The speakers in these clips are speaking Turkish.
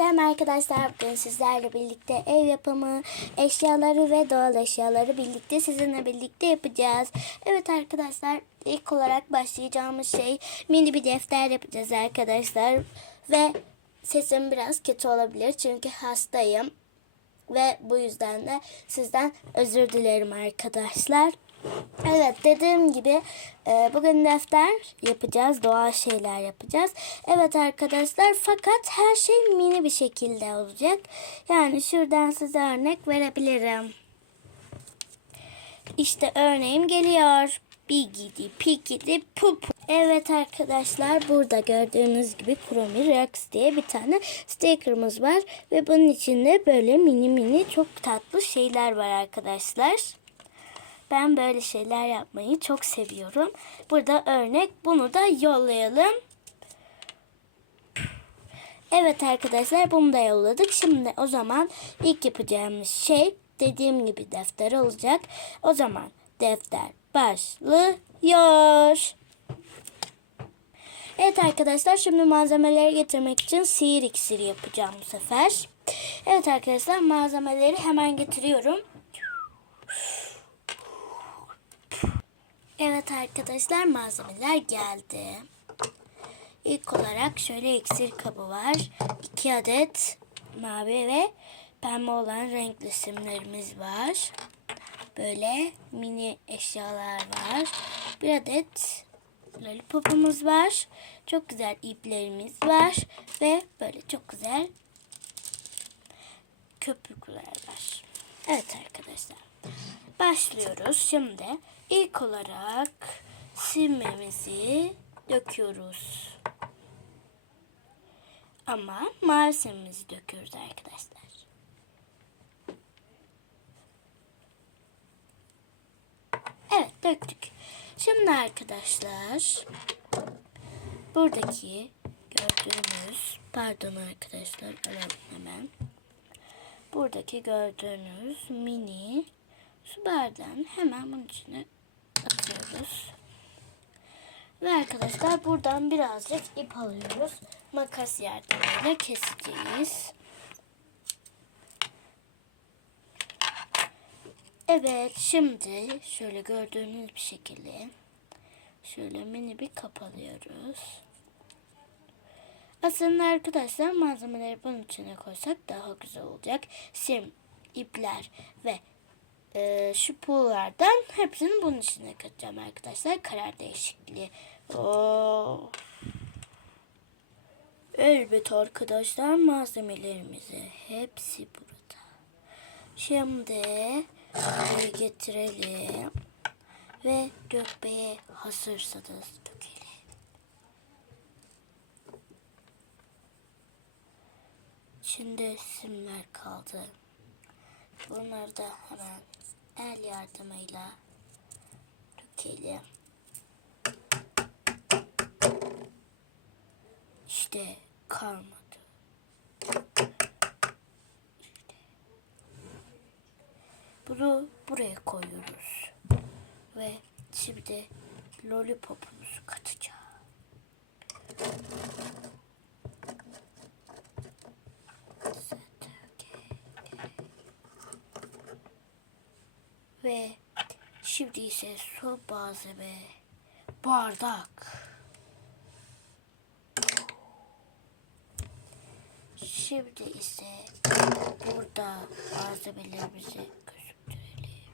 Selam arkadaşlar. Bugün sizlerle birlikte ev yapımı eşyaları ve doğal eşyaları birlikte sizinle birlikte yapacağız. Evet arkadaşlar ilk olarak başlayacağımız şey mini bir defter yapacağız arkadaşlar. Ve sesim biraz kötü olabilir çünkü hastayım. Ve bu yüzden de sizden özür dilerim arkadaşlar. Evet dediğim gibi e, bugün defter yapacağız. Doğal şeyler yapacağız. Evet arkadaşlar fakat her şey mini bir şekilde olacak. Yani şuradan size örnek verebilirim. İşte örneğim geliyor. Bigidi, pikidi, pup. Evet arkadaşlar burada gördüğünüz gibi Chromie Rex diye bir tane sticker'ımız var. Ve bunun içinde böyle mini mini çok tatlı şeyler var arkadaşlar. Ben böyle şeyler yapmayı çok seviyorum. Burada örnek bunu da yollayalım. Evet arkadaşlar bunu da yolladık. Şimdi o zaman ilk yapacağımız şey dediğim gibi defter olacak. O zaman defter başlıyor. Evet arkadaşlar şimdi malzemeleri getirmek için sihir iksiri yapacağım bu sefer. Evet arkadaşlar malzemeleri hemen getiriyorum. Evet arkadaşlar malzemeler geldi. İlk olarak şöyle iksir kabı var. 2 adet mavi ve pembe olan renkli simlerimiz var. Böyle mini eşyalar var. Bir adet lollipopumuz var. Çok güzel iplerimiz var. Ve böyle çok güzel köpükler var. Evet arkadaşlar. Başlıyoruz. Şimdi ilk olarak simimizi döküyoruz. Ama mavi döküyoruz arkadaşlar. Evet döktük. Şimdi arkadaşlar buradaki gördüğünüz pardon arkadaşlar alalım hemen. Buradaki gördüğünüz mini su bardağını hemen bunun içine atıyoruz. Ve arkadaşlar buradan birazcık ip alıyoruz. Makas yardımıyla keseceğiz. Evet şimdi şöyle gördüğünüz bir şekilde şöyle mini bir kapalıyoruz. Aslında arkadaşlar malzemeleri bunun içine koysak daha güzel olacak. Sim, ipler ve e, şu pullardan hepsini bunun içine katacağım arkadaşlar. Karar değişikliği. Oo. Elbet arkadaşlar malzemelerimizi hepsi burada. Şimdi getirelim ve dökmeye hazırsanız dökelim. Şimdi simler kaldı. Bunları da hemen el yardımıyla dökelim. İşte kalmadı. İşte. Bunu buraya koyuyoruz. Ve şimdi lollipopumuzu katacağız. Ve şimdi ise su malzeme bardak. Şimdi ise burada malzemelerimizi gözüktürelim.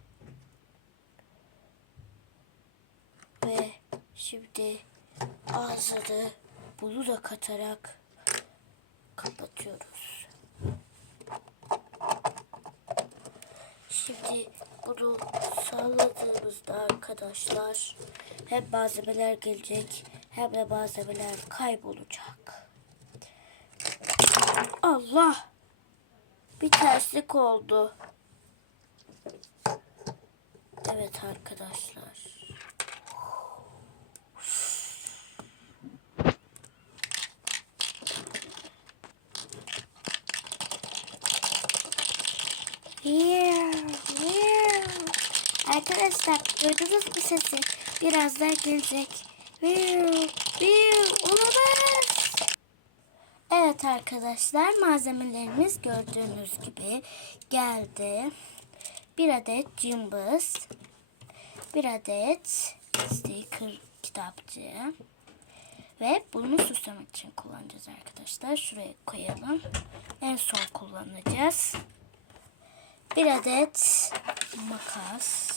Ve şimdi ağzını bunu da katarak kapatıyoruz. Şimdi bunu salladığımızda arkadaşlar hem malzemeler gelecek hem de malzemeler kaybolacak. Allah! Bir terslik oldu. Evet arkadaşlar. Yeah. Arkadaşlar duydunuz mu sesi? Birazdan gelecek. Olamaz. Evet arkadaşlar malzemelerimiz gördüğünüz gibi geldi. Bir adet cımbız, bir adet sticker kitapçı ve bunu süslemek için kullanacağız arkadaşlar. Şuraya koyalım. En son kullanacağız. Bir adet makas.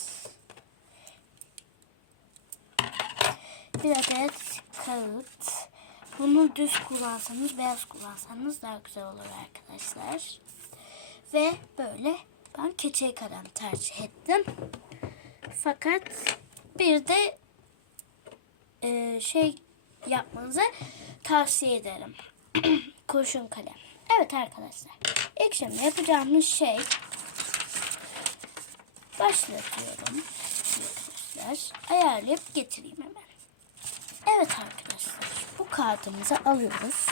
Bir adet kağıt. Bunu düz kullansanız, beyaz kullansanız daha güzel olur arkadaşlar. Ve böyle ben keçe kalem tercih ettim. Fakat bir de e, şey yapmanızı tavsiye ederim. Kurşun kalem. Evet arkadaşlar. İlk şimdi yapacağımız şey başlatıyorum. Arkadaşlar ayarlayıp getireyim hemen. Evet arkadaşlar bu kağıdımızı alıyoruz.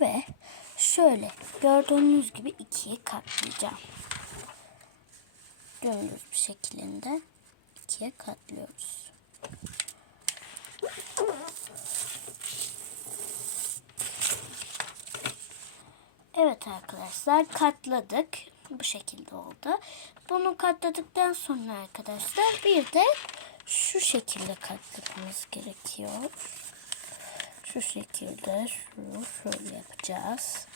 Ve şöyle gördüğünüz gibi ikiye katlayacağım. Dümdüz bir şekilde ikiye katlıyoruz. Evet arkadaşlar katladık. Bu şekilde oldu. Bunu katladıktan sonra arkadaşlar bir de şu şekilde katlamamız gerekiyor. Şu şekilde şunu şöyle yapacağız.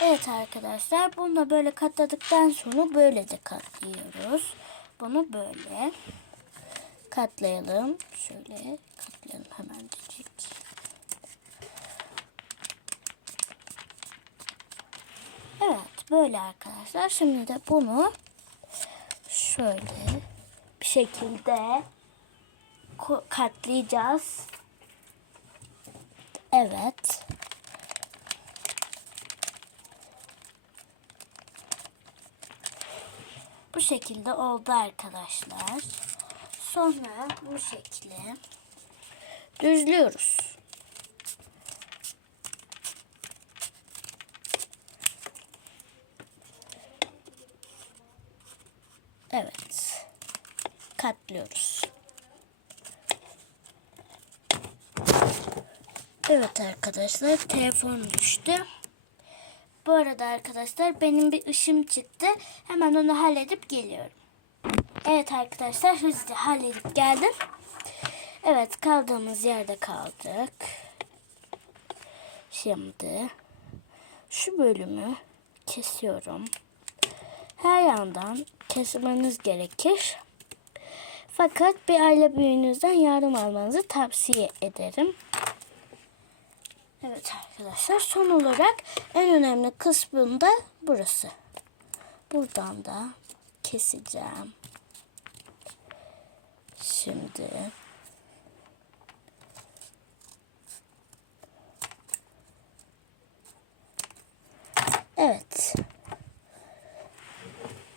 Evet arkadaşlar bunu da böyle katladıktan sonra böyle de katlıyoruz. Bunu böyle katlayalım. Şöyle katlayalım hemencik. Evet böyle arkadaşlar. Şimdi de bunu şöyle bir şekilde katlayacağız. Evet. Bu şekilde oldu arkadaşlar. Sonra bu şekilde düzlüyoruz. Evet. Katlıyoruz. Evet arkadaşlar telefon düştü. Bu arada arkadaşlar benim bir ışım çıktı. Hemen onu halledip geliyorum. Evet arkadaşlar hızlı halledip geldim. Evet kaldığımız yerde kaldık. Şimdi şu bölümü kesiyorum. Her yandan kesmeniz gerekir. Fakat bir aile büyüğünüzden yardım almanızı tavsiye ederim. Evet arkadaşlar son olarak en önemli kısmında burası. Buradan da keseceğim. Şimdi Evet.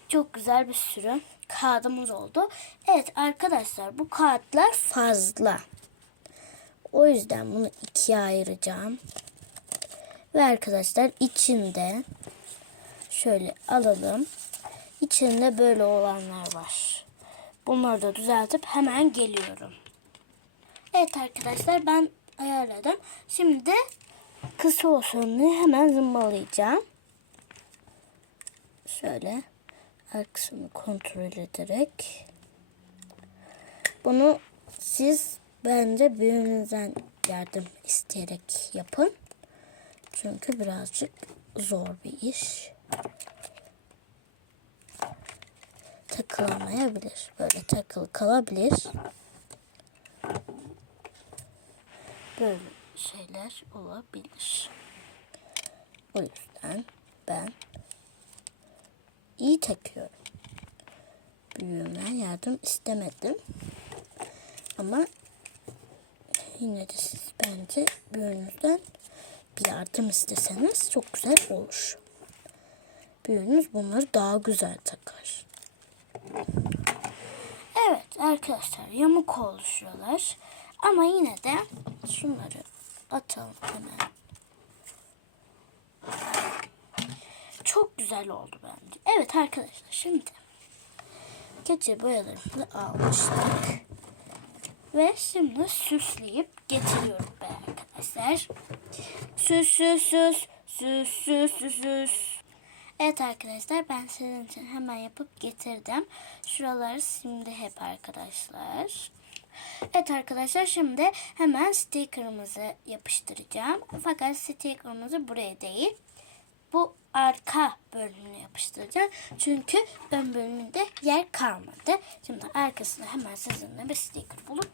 Çok güzel bir sürü kağıdımız oldu. Evet arkadaşlar bu kağıtlar fazla. O yüzden bunu ikiye ayıracağım. Ve arkadaşlar içinde şöyle alalım. İçinde böyle olanlar var. Bunları da düzeltip hemen geliyorum. Evet arkadaşlar ben ayarladım. Şimdi kısa olsun diye hemen zımbalayacağım. Şöyle arkasını kontrol ederek bunu siz bence büyüğünüzden yardım isteyerek yapın. Çünkü birazcık zor bir iş. Takılamayabilir. Böyle takılı kalabilir. Böyle şeyler olabilir. O yüzden ben iyi takıyorum. Büyüğümden yardım istemedim. Ama yine de siz bence büyüğünüzden bir yardım isteseniz çok güzel olur. Büyüğünüz bunları daha güzel takar. Evet arkadaşlar yamuk oluşuyorlar. Ama yine de şunları atalım hemen. Çok güzel oldu bence. Evet arkadaşlar şimdi keçe boyalarımızı almıştık. Ve şimdi süsleyip getiriyorum ben arkadaşlar. Süs süs süs süs süs süs süs. Evet arkadaşlar ben sizin için hemen yapıp getirdim. Şuraları şimdi hep arkadaşlar. Evet arkadaşlar şimdi hemen sticker'ımızı yapıştıracağım. Fakat sticker'ımızı buraya değil. Bu arka bölümüne yapıştıracağım. Çünkü ön bölümünde yer kalmadı. Şimdi arkasına hemen sizinle bir sticker bulup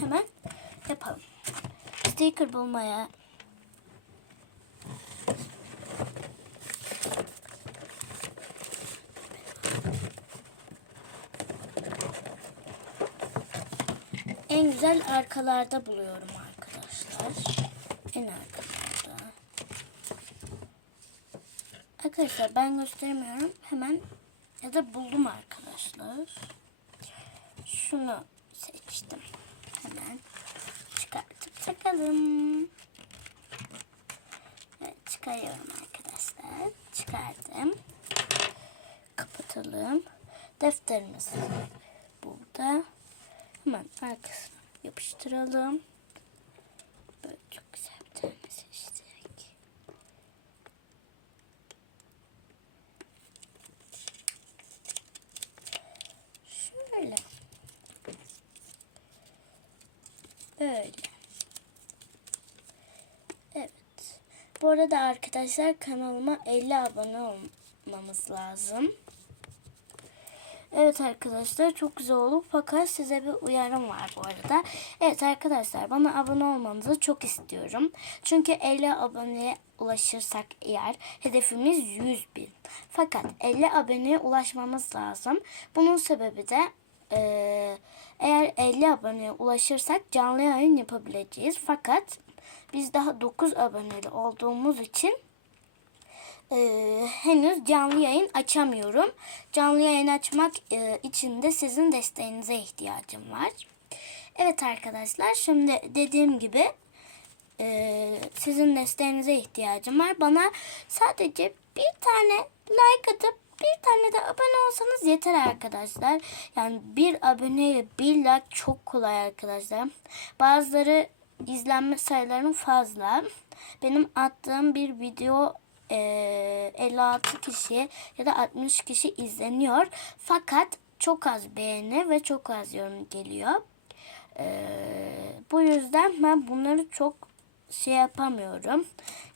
hemen yapalım. Sticker bulmaya en güzel arkalarda buluyorum arkadaşlar. En arkalarda. Arkadaşlar ben gösteremiyorum. Hemen ya da buldum arkadaşlar. Şunu seçtim. Hemen çıkartıp takalım. Evet, çıkarıyorum arkadaşlar. Çıkardım. Kapatalım. Defterimiz burada. Hemen arkasına yapıştıralım. Böyle çok güzel bir tane seçtik. Şöyle. Böyle. Evet. Bu arada arkadaşlar kanalıma 50 abone olmamız lazım. Evet arkadaşlar çok güzel oldu fakat size bir uyarım var bu arada. Evet arkadaşlar bana abone olmanızı çok istiyorum. Çünkü 50 aboneye ulaşırsak eğer hedefimiz 100 bin. Fakat 50 aboneye ulaşmamız lazım. Bunun sebebi de eee, eğer 50 aboneye ulaşırsak canlı yayın yapabileceğiz. Fakat biz daha 9 aboneli olduğumuz için ee, henüz canlı yayın açamıyorum. Canlı yayın açmak e, için de sizin desteğinize ihtiyacım var. Evet arkadaşlar şimdi dediğim gibi e, sizin desteğinize ihtiyacım var. Bana sadece bir tane like atıp bir tane de abone olsanız yeter arkadaşlar. Yani bir aboneye bir like çok kolay arkadaşlar. Bazıları izlenme sayılarının fazla. Benim attığım bir video e, 56 kişi ya da 60 kişi izleniyor. Fakat çok az beğeni ve çok az yorum geliyor. E, bu yüzden ben bunları çok şey yapamıyorum.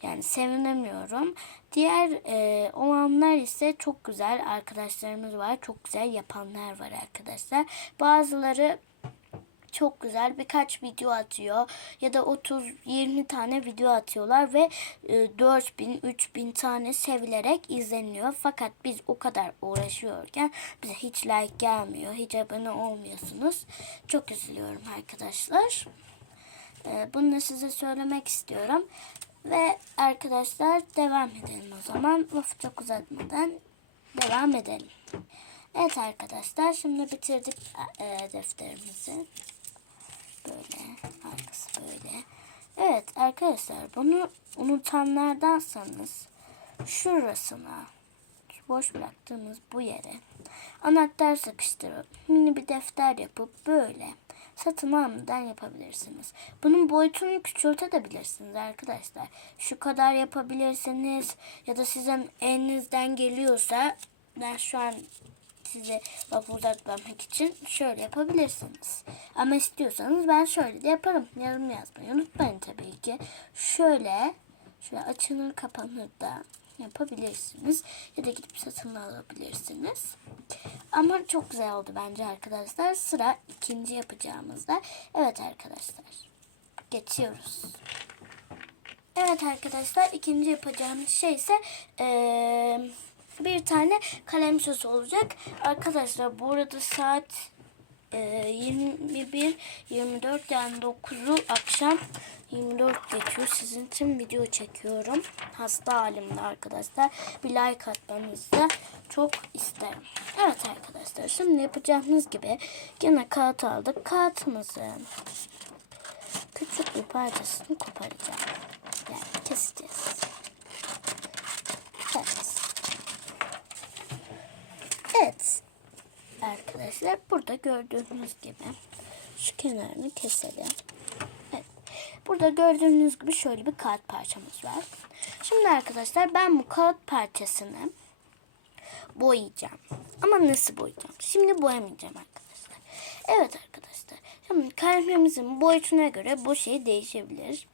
Yani sevinemiyorum. Diğer e, olanlar ise çok güzel arkadaşlarımız var. Çok güzel yapanlar var arkadaşlar. Bazıları çok güzel birkaç video atıyor ya da 30-20 tane video atıyorlar ve e, 4000 3000 tane sevilerek izleniyor. Fakat biz o kadar uğraşıyorken bize hiç like gelmiyor, hiç abone olmuyorsunuz. Çok üzülüyorum arkadaşlar. E, bunu da size söylemek istiyorum. Ve arkadaşlar devam edelim o zaman. Lafı çok uzatmadan devam edelim. Evet arkadaşlar şimdi bitirdik e, defterimizi. Böyle arkası böyle. Evet arkadaşlar bunu unutanlardansanız şurasına şu boş bıraktığımız bu yere anahtar sıkıştırıp mini bir defter yapıp böyle satın almadan yapabilirsiniz. Bunun boyutunu küçültebilirsiniz arkadaşlar. Şu kadar yapabilirsiniz ya da sizin elinizden geliyorsa ben şu an size lafı uzatmamak için şöyle yapabilirsiniz. Ama istiyorsanız ben şöyle de yaparım. Yorum yazmayı unutmayın tabii ki. Şöyle şöyle açılır kapanır da yapabilirsiniz. Ya da gidip satın alabilirsiniz. Ama çok güzel oldu bence arkadaşlar. Sıra ikinci yapacağımızda. Evet arkadaşlar. Geçiyoruz. Evet arkadaşlar ikinci yapacağımız şey ise eee bir tane kalem sosu olacak. Arkadaşlar bu arada saat e, 21 24 yani 9'u akşam 24 geçiyor. Sizin için video çekiyorum. Hasta halimde arkadaşlar. Bir like atmanızı çok isterim. Evet arkadaşlar şimdi yapacağımız gibi yine kağıt aldık. Kağıtımızın küçük bir parçasını koparacağım. Yani keseceğiz. Evet. Evet. arkadaşlar burada gördüğünüz gibi şu kenarını keselim. Burada gördüğünüz gibi şöyle bir kağıt parçamız var. Şimdi arkadaşlar ben bu kağıt parçasını boyayacağım. Ama nasıl boyayacağım? Şimdi boyamayacağım arkadaşlar. Evet arkadaşlar. Şimdi kalemimizin boyutuna göre bu şey değişebilir.